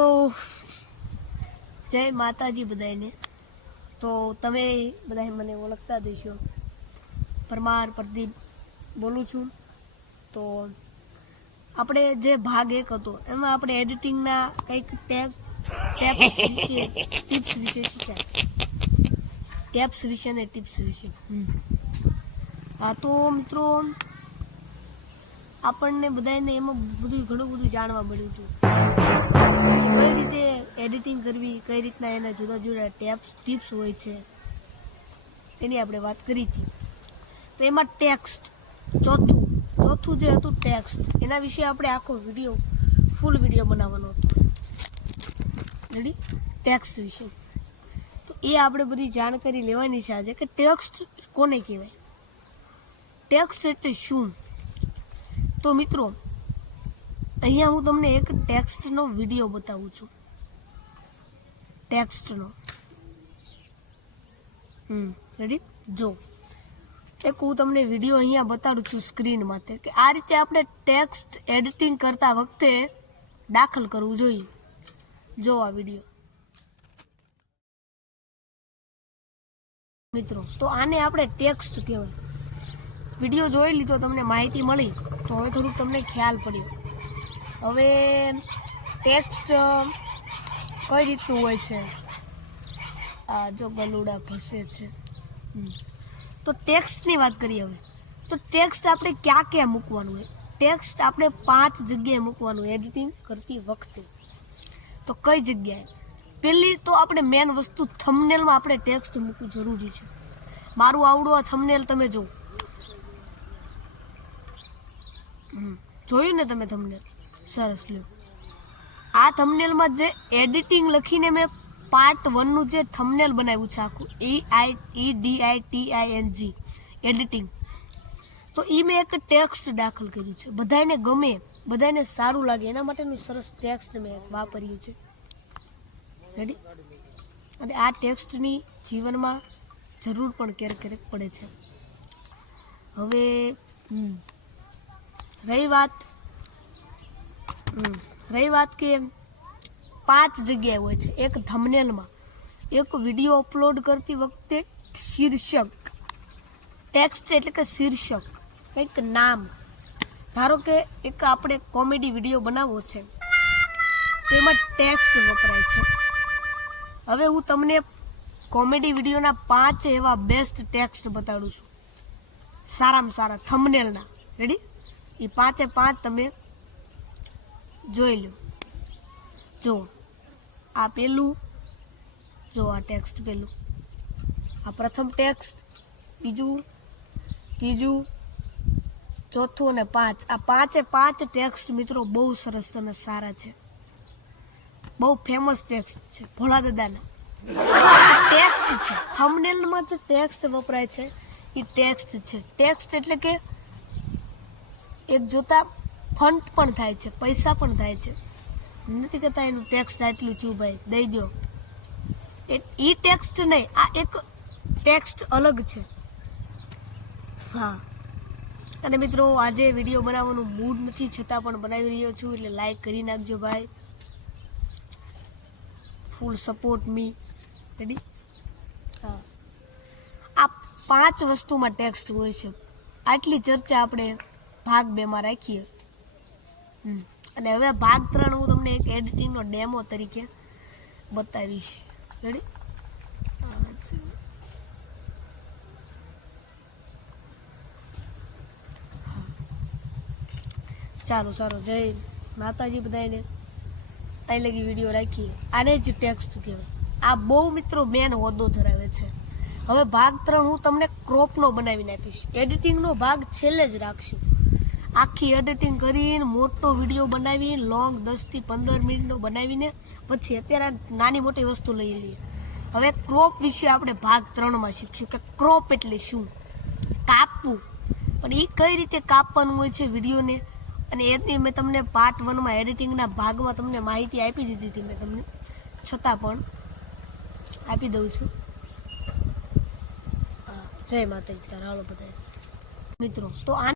મિત્રો જય માતાજી બધાને। તો તમે બધા મને ઓળખતા દેશો, પરમાર પ્રદીપ બોલું છું। તો આપણે જે ભાગ 1 હતો એમાં આપણે એડિટિંગના કંઈક ટિપ્સ વિશે શીખ્યા। ટેપ્સ વિશે ને ટિપ્સ વિશે। હા તો મિત્રો આપણને બધાને એમાં ઘણું બધું જાણવા મળ્યું હતું કે કઈ રીતે એડિટિંગ કરવી, કઈ રીતના એના જુદા જુદા ટિપ્સ હોય છે એની આપણે વાત કરી હતી। તો એમાં ટેક્સ્ટ ચોથું જે હતું ટેક્સ્ટ, એના વિશે આપણે આખો ફૂલ વિડીયો બનાવવાનો હતો। રેડી? ટેક્સ્ટ વિશે તો એ આપણે બધી જાણકારી લેવાની છે આજે કે ટેક્સ્ટ કોને કહેવાય, ટેક્સ્ટ એટલે શું। તો મિત્રો અહીંયા હું તમને એક ટેક્સ્ટનો વિડીયો બતાવું છું। ટેક્સ્ટનો રેડી? જો એક હું તમને વિડીયો અહીંયા બતાડું છું સ્ક્રીન માથે કે આ રીતે આપણે ટેક્સ્ટ એડિટિંગ કરતા વખતે દાખલ કરવું જોઈએ। જો આ વિડીયો મિત્રો, તો આને આપણે ટેક્સ્ટ કહેવાય। વિડીયો જોઈ લીધો, તમને માહિતી મળી, તો હવે થોડુંક તમને ખ્યાલ પડ્યો। હવે ટેક્સ્ટ કઈ રીતનું હોય છે, આ જો ગલુડા ફસે છે। તો ટેક્સ્ટની વાત કરીએ હવે। તો ટેક્સ્ટ આપણે ક્યાં મૂકવાનું હોય? ટેક્સ્ટ આપણે 5 જગ્યાએ મૂકવાનું એડિટિંગ કરતી વખતે। તો કઈ જગ્યાએ? પહેલી તો આપણે મેન વસ્તુ થંબનેલમાં આપણે ટેક્સ્ટ મૂકવું જરૂરી છે। મારું આવડું આ થંબનેલ તમે જો, જોયું ને તમે થંબનેલ? સરસ લ્યો। આ થંબનેલમાં જે એડિટિંગ લખીને મેં પાર્ટ 1 નું જે થંબનેલ બનાવ્યું છે આખું, EDITING એડિટિંગ, તો એ મેં એક ટેક્સ્ટ દાખલ કર્યું છે। બધાને ગમે, બધાને સારું લાગે એના માટેનું સરસ ટેક્સ્ટ મેં વાપર્યું છે। રેડી? અને આ ટેક્સ્ટની જીવનમાં જરૂર પણ ક્યારેક પડે છે। હવે રહી વાત કે 5 જગ્યાએ હોય છે એક થંબનેલમાં। એક વિડીયો અપલોડ કરતી વખતે શીર્ષક, ટેક્સ્ટ એટલે કે શીર્ષક, કંઈક નામ, ધારો કે એક આપણે કોમેડી વિડીયો બનાવવો છે તેમાં ટેક્સ્ટ વપરાય છે। હવે હું તમને કોમેડી વિડીયોના 5 એવા બેસ્ટ ટેક્સ્ટ બતાડું છું, સારામાં સારા થંબનેલના। રેડી? એ 5 તમે જોઈ લો। જો આ પહેલું, જો આ ટેક્સ્ટ પહેલું, આ પ્રથમ ટેક્સ્ટ, બીજું, ત્રીજું, ચોથું અને 5। આ 5 ટેક્સ્ટ મિત્રો બહુ સરસ અને સારા છે, બહુ ફેમસ ટેક્સ્ટ છે ભોળા દાદાના। ટેક્સ્ટ છે, થંબનેલમાં જે ટેક્સ્ટ વપરાય છે એ ટેક્સ્ટ છે। ટેક્સ્ટ એટલે કે એક જોતા ફંડ પણ થાય છે, પૈસા પણ થાય છે। નથી કહેતા એનું ટેક્સ્ટ આટલું થયું ભાઈ દઈ દો, એ ટેક્સ્ટ નહીં, આ એક ટેક્સ્ટ અલગ છે। હા, અને મિત્રો આજે વિડીયો બનાવવાનું મૂડ નથી છતાં પણ બનાવી રહ્યો છું, એટલે લાઈક કરી નાખજો ભાઈ, ફૂલ સપોર્ટ મી। રેડી? હા, આ 5 વસ્તુમાં ટેક્સ્ટ હોય છે। આટલી ચર્ચા આપણે ભાગ 2 માં રાખીએ। અને હવે ભાગ 3 હું તમને એક એડિટિંગનો ડેમો તરીકે બતાવીશ। રેડી? સારું, જય માતાજી બધાને। અહીં લગી વિડીયો રાખીએ, આને જ ટેક્સ્ટ કહેવાય। આ બહુ મિત્રો મેન હોદ્દો ધરાવે છે। હવે ભાગ 3 હું તમને ક્રોપનો બનાવીને આપીશ, એડિટિંગનો ભાગ છેલ્લે જ રાખશું। આખી એડિટિંગ કરીને મોટો વિડીયો બનાવીને લોંગ 10 થી 15 મિનિટનો બનાવીને પછી અત્યારે નાની મોટી વસ્તુ લઈ લઈએ। હવે ક્રોપ વિશે આપણે ભાગ 3 માં શીખશું કે ક્રોપ એટલે શું, કાપવું, પણ એ કઈ રીતે કાપવાનું હોય છે વિડીયોને, અને એની મેં તમને પાર્ટ 1 માં એડિટિંગના ભાગમાં તમને માહિતી આપી દીધી હતી મેં તમને, છતાં પણ આપી દઉં છું। જય માતાજી, તારા હાલો બધા મિત્રો। તો આ